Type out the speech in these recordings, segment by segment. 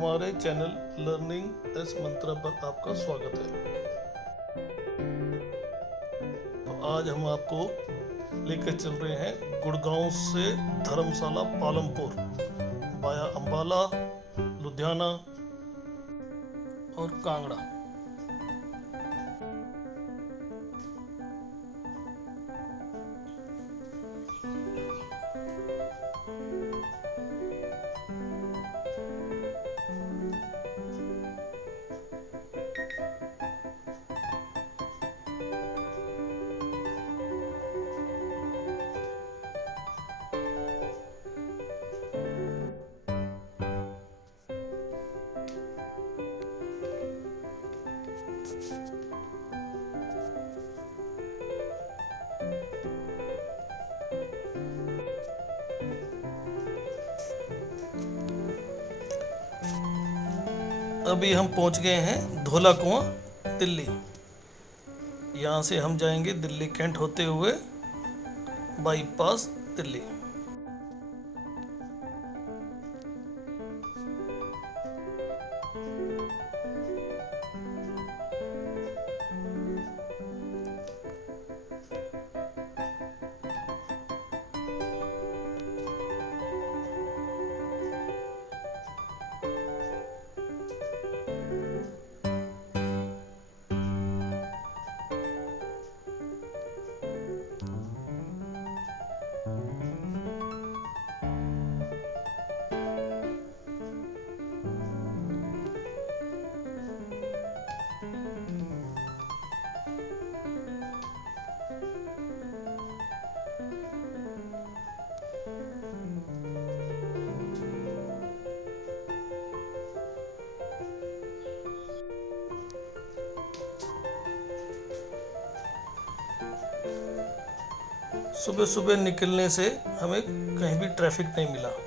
हमारे channel learning S मंत्रा पर आपका स्वागत है। तो आज हम आपको लेकर चल रहे हैं गुड़गांव से धर्मशाला पालमपुर वाया अंबाला, लुधियाना और कांगड़ा। अभी हम पहुंच गए हैं धौला कुआं, दिल्ली। यहाँ से हम जाएंगे दिल्ली कैंट होते हुए बाईपास दिल्ली। सुबह सुबह निकलने से हमें कहीं भी ट्रैफिक नहीं मिला।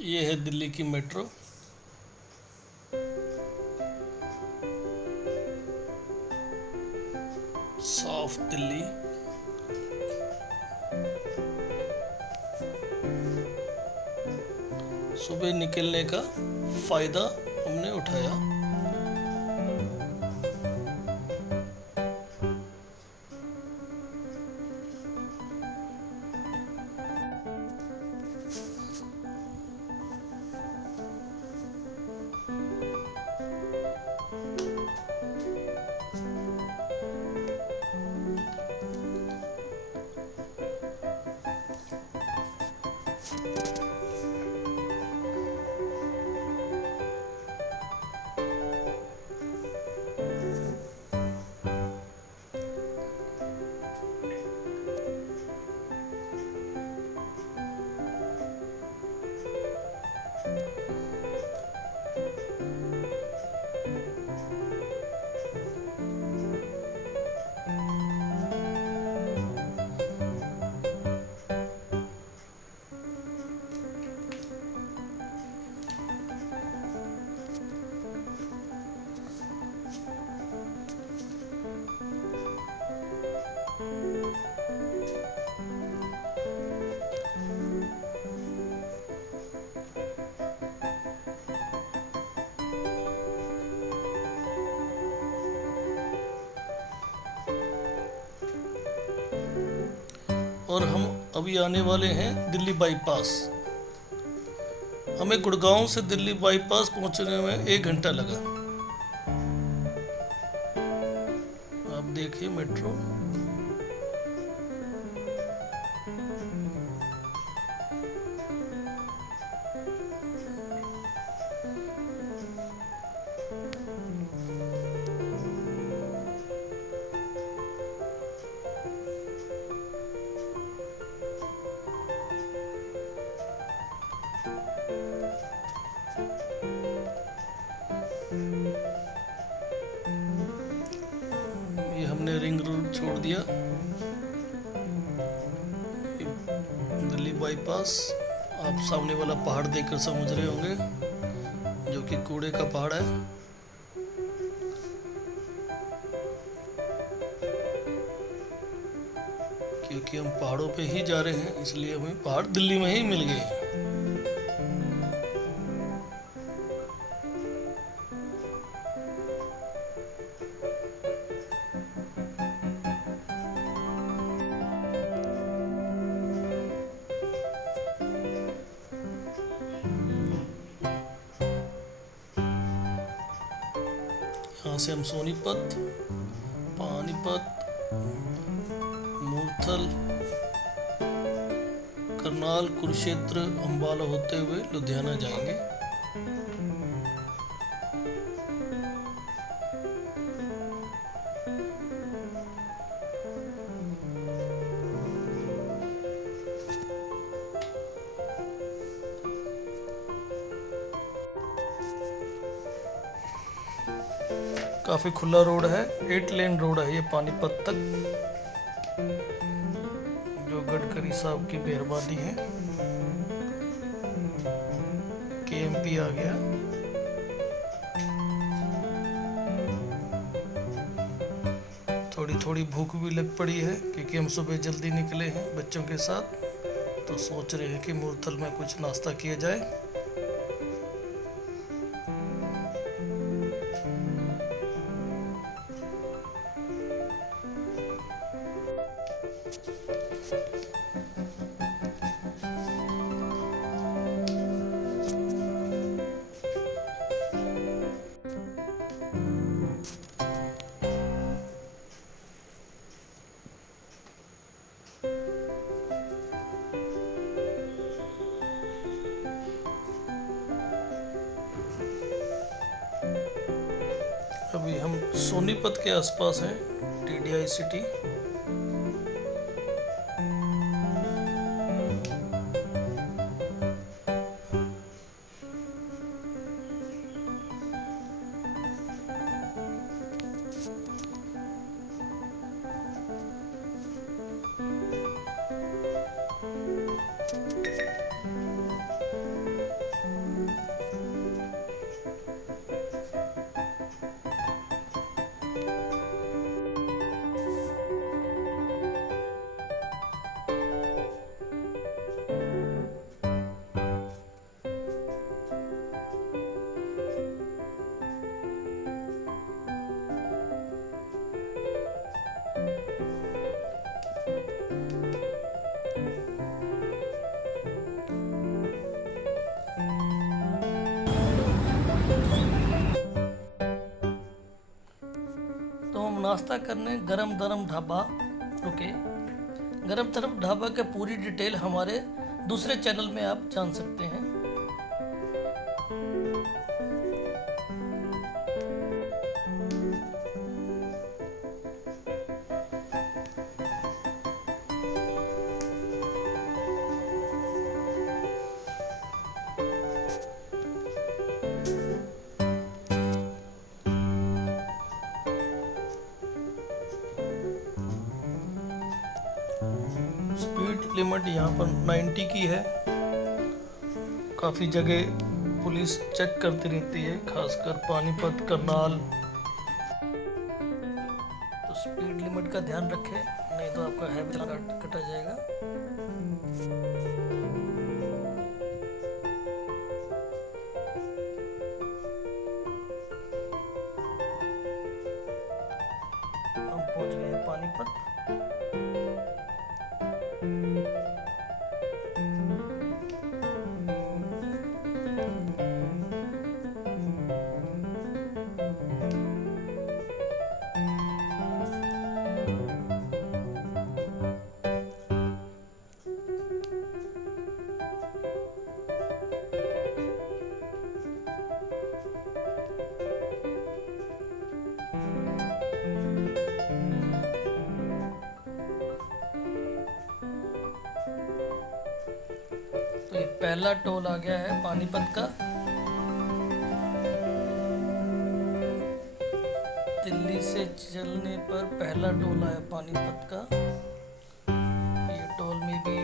ये है दिल्ली की मेट्रो। साफ दिल्ली। सुबह निकलने का फायदा हमने उठाया। अभी आने वाले हैं दिल्ली बाईपास। हमें गुड़गांव से दिल्ली बाईपास पहुंचने में 1 घंटा लगा। आप देखिए मेट्रो। ये हमने रिंग रोड छोड़ दिया। दिल्ली बाईपास। आप सामने वाला पहाड़ देखकर समझ रहे होंगे, जो कि कूड़े का पहाड़ है। क्योंकि हम पहाड़ों पे ही जा रहे हैं, इसलिए हमें पहाड़ दिल्ली में ही मिल गए। यहाँ से हम सोनीपत, पानीपत, मूर्थल, करनाल, कुरुक्षेत्र, अंबाला होते हुए लुधियाना जाएंगे। काफी खुला रोड है, 8 लेन रोड है ये पानीपत तक, जो गडकरी साहब की मेहरबानी है। केएमपी आ गया। थोड़ी थोड़ी भूख भी लग पड़ी है, क्योंकि हम सुबह जल्दी निकले हैं बच्चों के साथ, तो सोच रहे हैं कि मूर्थल में कुछ नाश्ता किया जाए। अभी हम सोनीपत के आसपास हैं, टीडीआई सिटी। नाश्ता करने गरम दरम ढाबा रुके। गरम दरम ढाबा के पूरी डिटेल हमारे दूसरे चैनल में आप जान सकते हैं। स्पीड लिमिट यहाँ पर 90 की है। काफ़ी जगह पुलिस चेक करती रहती है, खासकर पानीपत, करनाल। तो स्पीड लिमिट का ध्यान रखें, नहीं तो आपका हैबिट कटा जाएगा। हम पहुँच गए पानीपत। तो ये पहला टोल आ गया है पानीपत का। दिल्ली से चलने पर पहला टोल आया पानीपत का। ये टोल में भी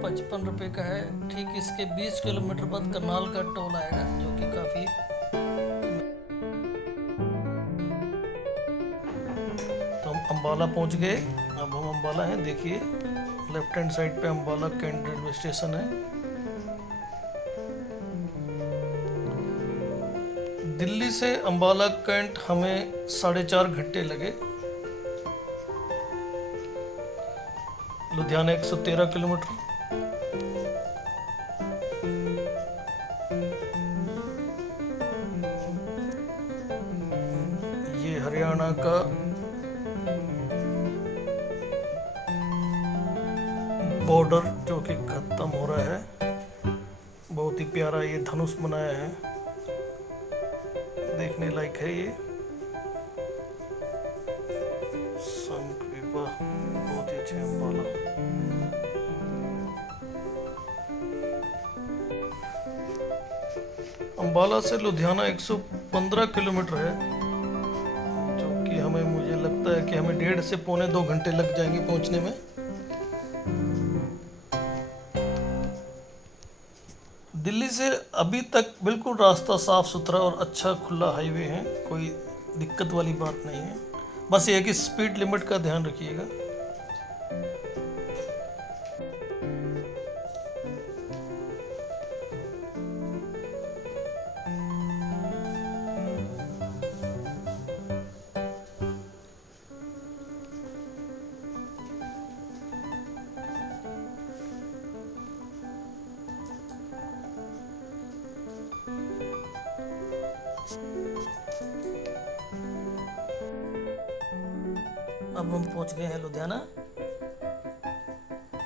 55 रुपये का है। ठीक इसके 20 किलोमीटर बाद करनाल का टोल आएगा, जो कि काफ़ी। तो हम अम्बाला पहुंच गए। अब हम अम्बाला हैं, देखिए लेफ्ट हैंड साइड पे अम्बाला कैंट रेलवे स्टेशन है। दिल्ली से अम्बाला कैंट हमें 4.5 घंटे लगे। लुधियाना 113 किलोमीटर। ये हरियाणा का बॉर्डर जो कि खत्म हो रहा है। बहुत ही प्यारा ये धनुष बनाया है, देखने लायक है ये। शंख विवाह बहुत ही अच्छे अम्बाला। अम्बाला से लुधियाना 115 किलोमीटर है, जो कि हमें, मुझे लगता है कि हमें 1.5 से पौने 2 घंटे लग जाएंगे पहुंचने में। दिल्ली से अभी तक बिल्कुल रास्ता साफ सुथरा और अच्छा खुला हाईवे है, कोई दिक्कत वाली बात नहीं है। बस ये है कि स्पीड लिमिट का ध्यान रखिएगा। अब हम पहुंच गए हैं लुधियाना।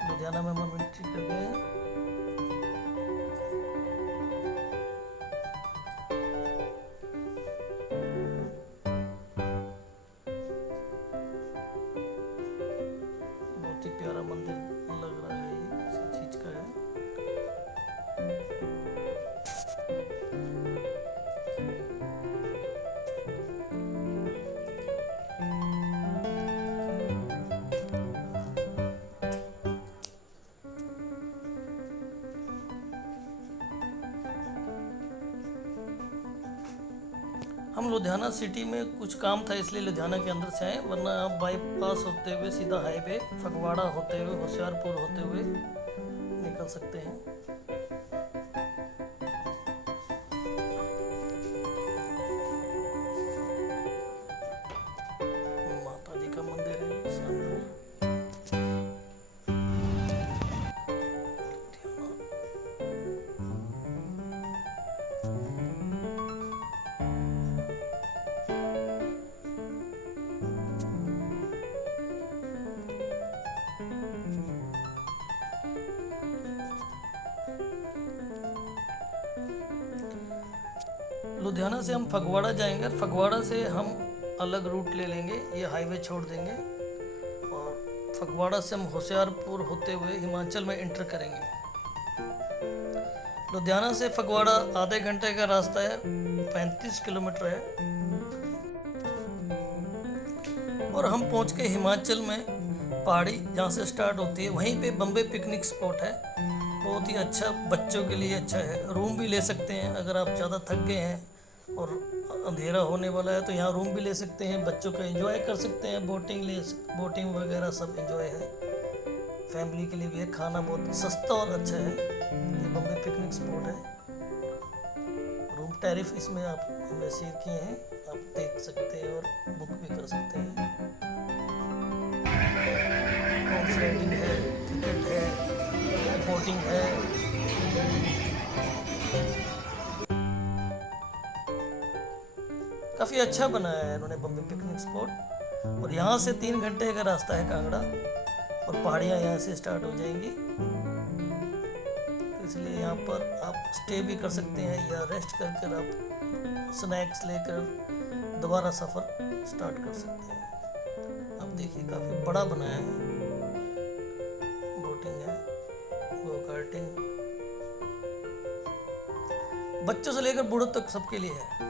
लुधियाना में हम एंट्री कर गए हैं। बहुत ही प्यारा मंदिर लग रहा है, ये किसी चीज का है। हम लुधियाना सिटी में कुछ काम था, इसलिए लुधियाना के अंदर से आए, वरना आप बाईपास होते हुए सीधा हाईवे फगवाड़ा होते हुए होशियारपुर होते हुए निकल सकते हैं। माता जी का मंदिर है सामने। लुधियाना से हम फगवाड़ा जाएंगे। फगवाड़ा से हम अलग रूट ले लेंगे, ये हाईवे छोड़ देंगे और फगवाड़ा से हम होशियारपुर होते हुए हिमाचल में एंटर करेंगे। लुधियाना से फगवाड़ा आधे घंटे का रास्ता है, 35 किलोमीटर है। और हम पहुंच के हिमाचल में पहाड़ी जहाँ से स्टार्ट होती है, वहीं पे बम्बे पिकनिक स्पॉट है। बहुत ही अच्छा, बच्चों के लिए अच्छा है। रूम भी ले सकते हैं अगर आप ज़्यादा थक गए हैं और अंधेरा होने वाला है, तो यहाँ रूम भी ले सकते हैं। बच्चों का एंजॉय कर सकते हैं, बोटिंग वगैरह सब एंजॉय है। फैमिली के लिए भी है। खाना बहुत सस्ता और अच्छा है। ये बम्बे पिकनिक स्पॉट है। रूम टैरिफ इसमें आप हमने शेयर किए हैं, आप देख सकते हैं और बुक भी कर सकते हैं। हॉर्स राइडिंग है, क्रिकेट है, बोटिंग है। काफ़ी अच्छा बनाया है इन्होंने बम्बे पिकनिक स्पॉट। और यहाँ से 3 घंटे का रास्ता है कांगड़ा, और पहाड़ियाँ यहाँ से स्टार्ट हो जाएंगी। तो इसलिए यहाँ पर आप स्टे भी कर सकते हैं, या रेस्ट कर आप स्नैक्स लेकर दोबारा सफ़र स्टार्ट कर सकते हैं। अब देखिए काफ़ी बड़ा बनाया है। बोटिंग है, गो कार्ट बच्चों से लेकर बूढ़ों तक सबके लिए है।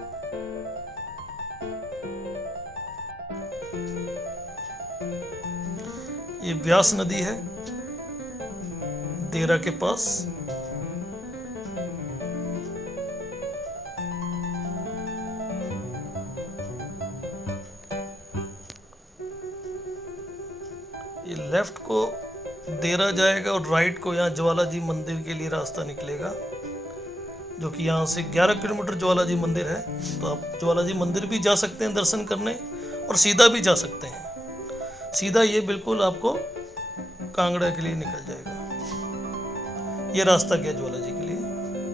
ये व्यास नदी है देरा के पास। ये लेफ्ट को देरा जाएगा और राइट को यहाँ ज्वाला जी मंदिर के लिए रास्ता निकलेगा, जो कि यहाँ से 11 किलोमीटर ज्वाला जी मंदिर है। तो आप ज्वाला जी मंदिर भी जा सकते हैं दर्शन करने, और सीधा भी जा सकते हैं। सीधा ये बिल्कुल आपको कांगड़ा के लिए निकल जाएगा। ये रास्ता गया ज्वाला जी के लिए,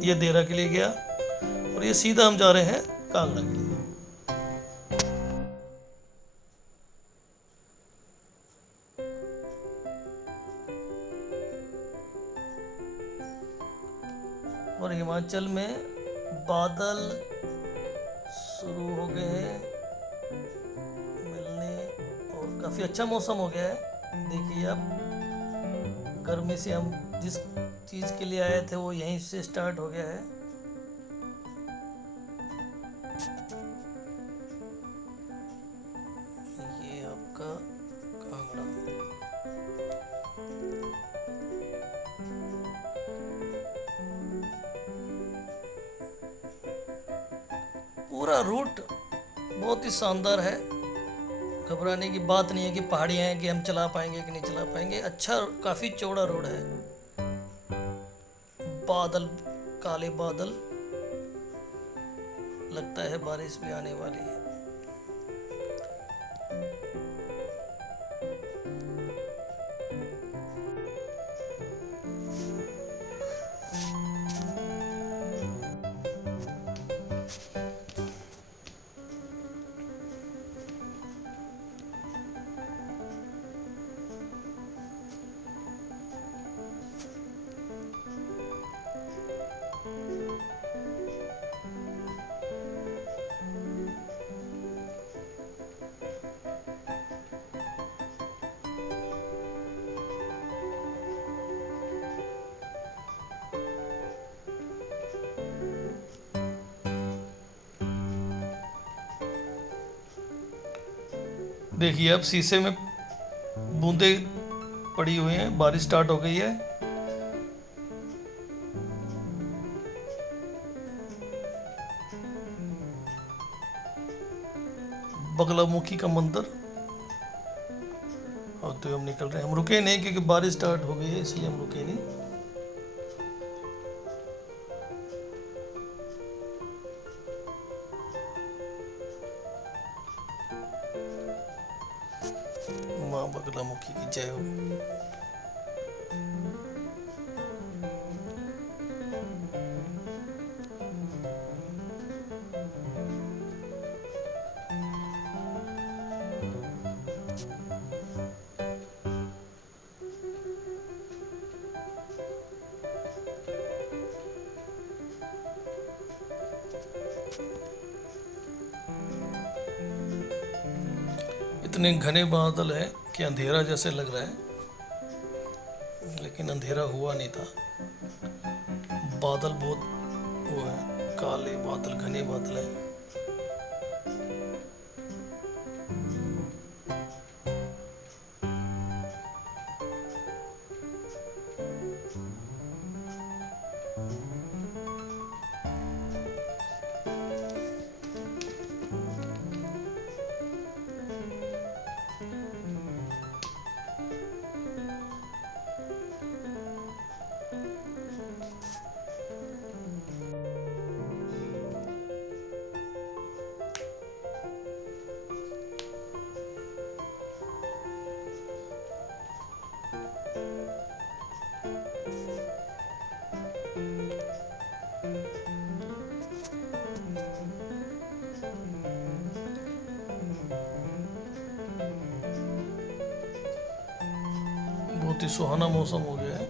ये देरा के लिए गया, और ये सीधा हम जा रहे हैं कांगड़ा के लिए। और हिमाचल में बादल शुरू हो गए हैं मिलने, और काफ़ी अच्छा मौसम हो गया है। देखिए आप, गर्मी से हम जिस चीज़ के लिए आए थे वो यहीं से स्टार्ट हो गया है। ये आपका कांगड़ा। पूरा रूट बहुत ही शानदार है, घबराने की बात नहीं है कि पहाड़ियाँ हैं कि हम चला पाएंगे कि नहीं चला पाएंगे। अच्छा, काफ़ी चौड़ा रोड है। बादल, काले बादल, लगता है बारिश भी आने वाली है। देखिए अब शीशे में बूंदे पड़ी हुई हैं, बारिश स्टार्ट हो गई है। बगलामुखी का मंदिर, और तो हम निकल रहे हैं। हम रुके नहीं क्योंकि बारिश स्टार्ट हो गई है, इसलिए हम रुके नहीं। माँ बगलामुखी की जय हो। इतने घने बादल हैं कि अंधेरा जैसे लग रहा है, लेकिन अंधेरा हुआ नहीं था। बादल बहुत वो है, काले बादल, घने बादल हैं। बहुत ही सुहाना मौसम हो गया है,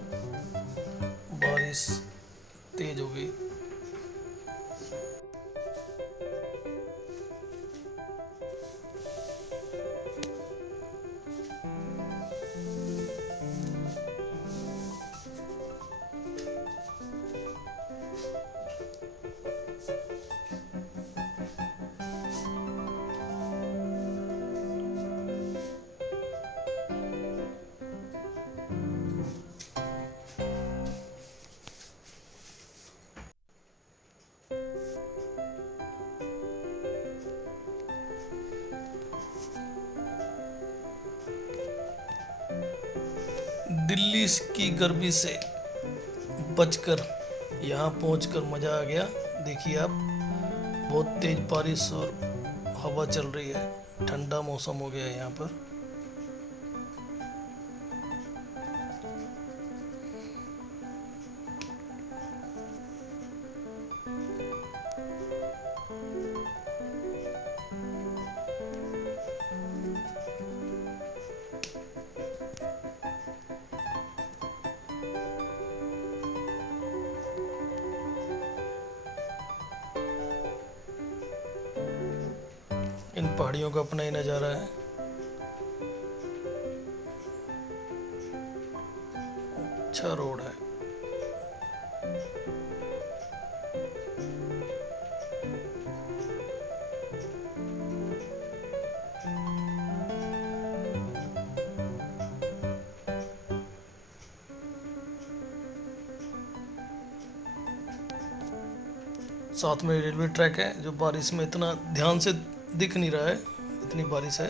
बारिश तेज हो गई। दिल्ली की गर्मी से बचकर यहाँ पहुँचकर मज़ा आ गया। देखिए आप, बहुत तेज बारिश और हवा चल रही है, ठंडा मौसम हो गया है यहाँ पर। इन पहाड़ियों का अपना ही नज़ारा है। अच्छा रोड है। साथ में रेलवे ट्रैक है जो बारिश में इतना ध्यान से दिख नहीं रहा है, इतनी बारिश है।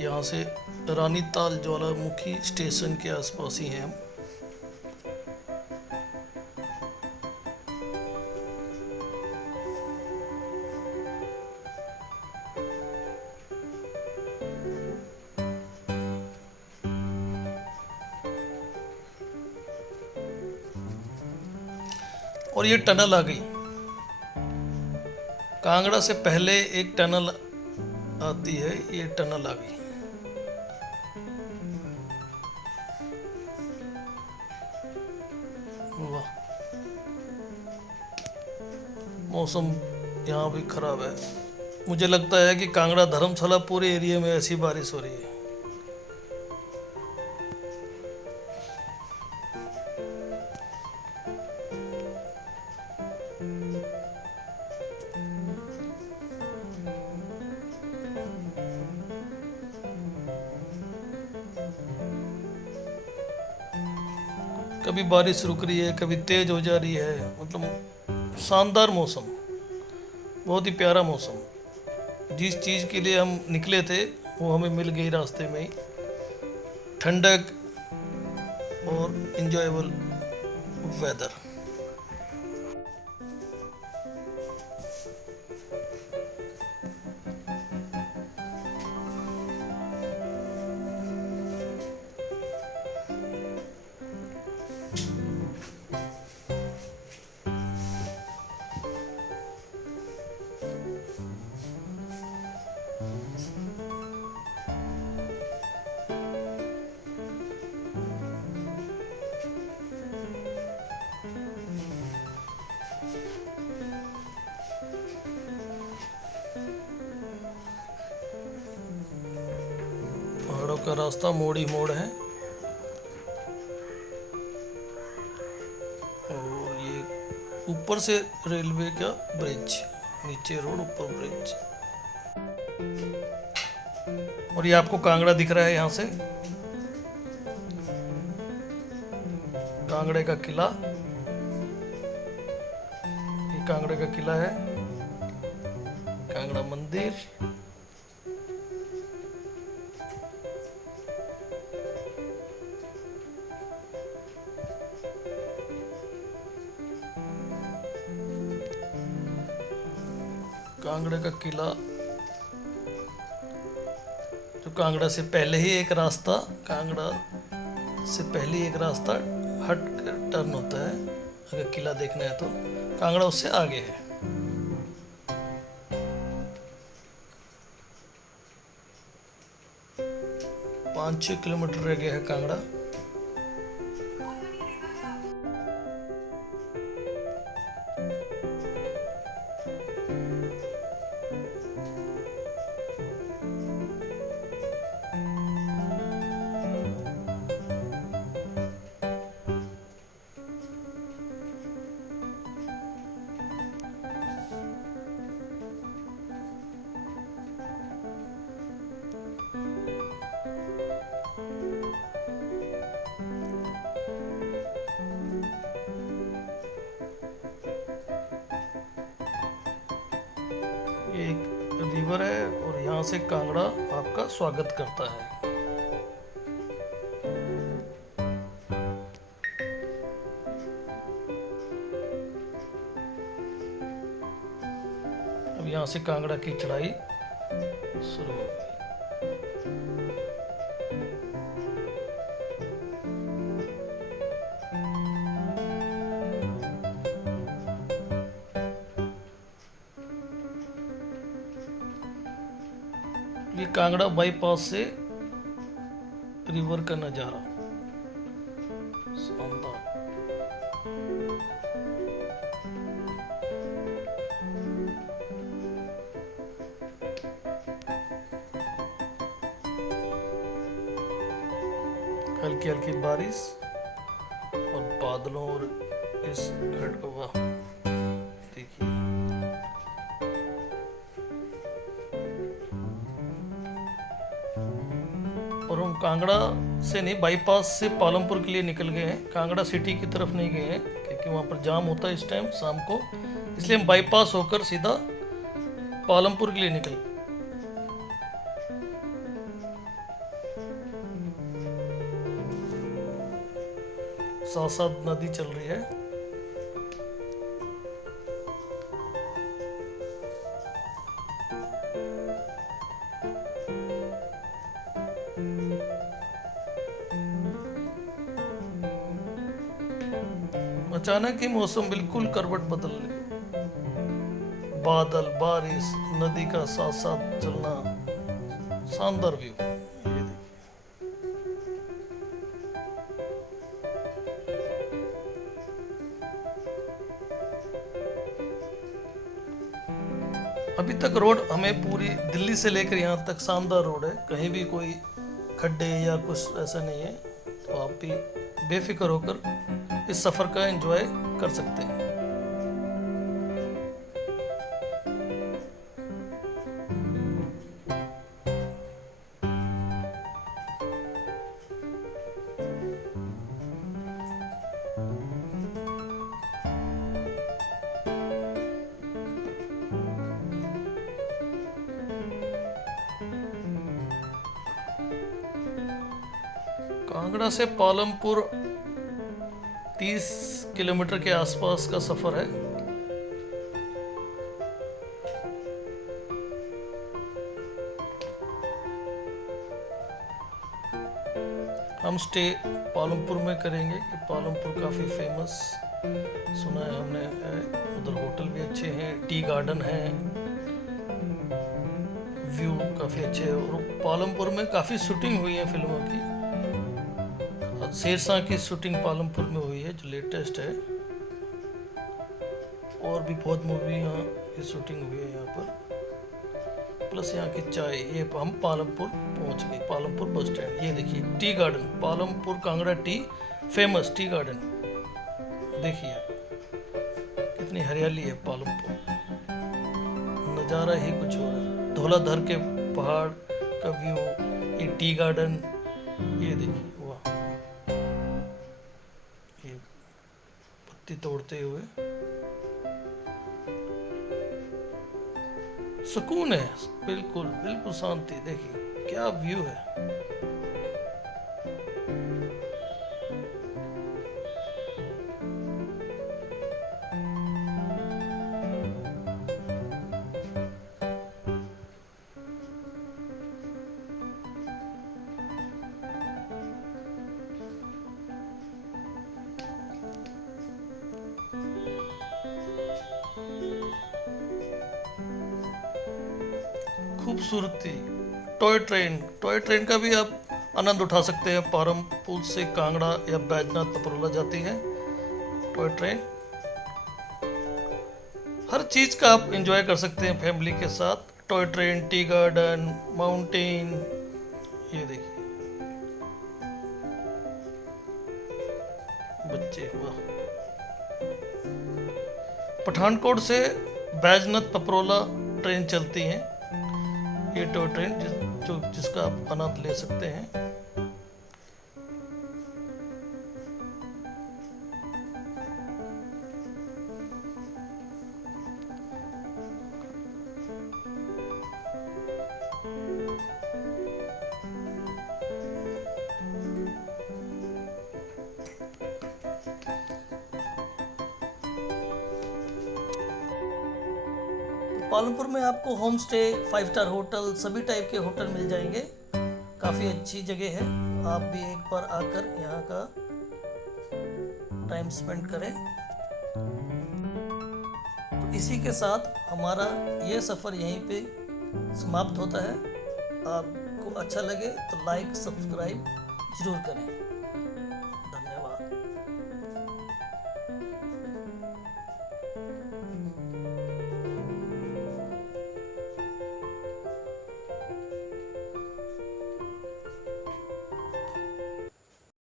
यहाँ से रानीताल ज्वालामुखी स्टेशन के आसपास ही हैं हम। और ये टनल आ गई। कांगड़ा से पहले एक टनल आती है, ये टनल आ गई। वाह, मौसम यहाँ भी खराब है। मुझे लगता है कि कांगड़ा धर्मशाला पूरे एरिया में ऐसी बारिश हो रही है। कभी बारिश रुक रही है, कभी तेज हो जा रही है। मतलब शानदार मौसम, बहुत ही प्यारा मौसम। जिस चीज़ के लिए हम निकले थे वो हमें मिल गई रास्ते में ही। ठंडक और इंजॉयबल वेदर। पहाड़ों का रास्ता मोड़ ही मोड़ है। और ये ऊपर से रेलवे का ब्रिज, नीचे रोड, ऊपर ब्रिज। और ये आपको कांगड़ा दिख रहा है यहाँ से, कांगड़े का किला। ये कांगड़े का किला है, कांगड़ा मंदिर। कांगड़ा का किला, जो कांगड़ा से पहले ही एक रास्ता, कांगड़ा से पहले एक रास्ता हट कर टर्न होता है अगर किला देखना है तो। कांगड़ा उससे आगे है। 5-6 किलोमीटर रह गया है कांगड़ा। एक रिवर है और यहाँ से कांगड़ा आपका स्वागत करता है। यहाँ से कांगड़ा की चढ़ाई शुरू हो गई। ये कांगड़ा बाईपास से रिवर का नज़ारा शानदार। हल्की हल्की बारिश और बादलों और इस घट को वाह देखिए। और हम कांगड़ा से नहीं, बाईपास से पालमपुर के लिए निकल गए हैं। कांगड़ा सिटी की तरफ नहीं गए हैं क्योंकि वहाँ पर जाम होता है इस टाइम शाम को, इसलिए हम बाईपास होकर सीधा पालमपुर के लिए निकल गए। साथ साथ नदी चल रही है। अचानक ही मौसम बिल्कुल करवट बदल ले, बादल, बारिश, नदी का साथ साथ चलना, शानदार व्यू। ये देखिए, अभी तक रोड हमें पूरी दिल्ली से लेकर यहाँ तक शानदार रोड है, कहीं भी कोई खड्डे या कुछ ऐसा नहीं है। तो आप भी बेफिक्र होकर इस सफ़र का एंजॉय कर सकते हैं। कांगड़ा से पालमपुर 30 किलोमीटर के आसपास का सफर है। हम स्टे पालमपुर में करेंगे कि पालमपुर काफ़ी फेमस सुना है हमने, उधर होटल भी अच्छे हैं, टी गार्डन है, व्यू काफ़ी अच्छे है। और पालमपुर में काफ़ी शूटिंग हुई है फिल्मों की। शेरशाह की शूटिंग पालमपुर में हुई है जो लेटेस्ट है, और भी बहुत मूवी यहाँ की शूटिंग हुई है यहाँ पर। प्लस यहाँ की चाय, ये हम पालमपुर पहुँच गए, पालमपुर बस स्टैंड। ये देखिए tea garden, Palampur Kangra T famous tea garden, देखिए कितनी हरियाली है पालमपुर, नज़ारा ही कुछ और है। धौलाधर के पहाड़ का व्यू, ये टी गार्डन, ये देखिए वाह, ये पत्ती तोड़ते हुए सुकून है, बिल्कुल बिल्कुल शांति। देखिए क्या व्यू है। खूबसूरती, टॉय ट्रेन का भी आप आनंद उठा सकते हैं। पालमपुर से कांगड़ा या बैजनाथ पपरोला जाती है टॉय ट्रेन। हर चीज का आप एंजॉय कर सकते हैं फैमिली के साथ। Toy train, tea garden, mountain, ये देखिए बच्चे वाह। पठानकोट से बैजनाथ पपरोला ट्रेन चलती है, ये टॉय ट्रेन जिसका आप आनंद ले सकते हैं। पालमपुर में आपको होम स्टे, 5 स्टार होटल, सभी टाइप के होटल मिल जाएंगे। काफ़ी अच्छी जगह है, आप भी एक बार आकर यहाँ का टाइम स्पेंड करें। तो इसी के साथ हमारा ये सफ़र यहीं पे समाप्त होता है। आपको अच्छा लगे तो लाइक सब्सक्राइब ज़रूर करें।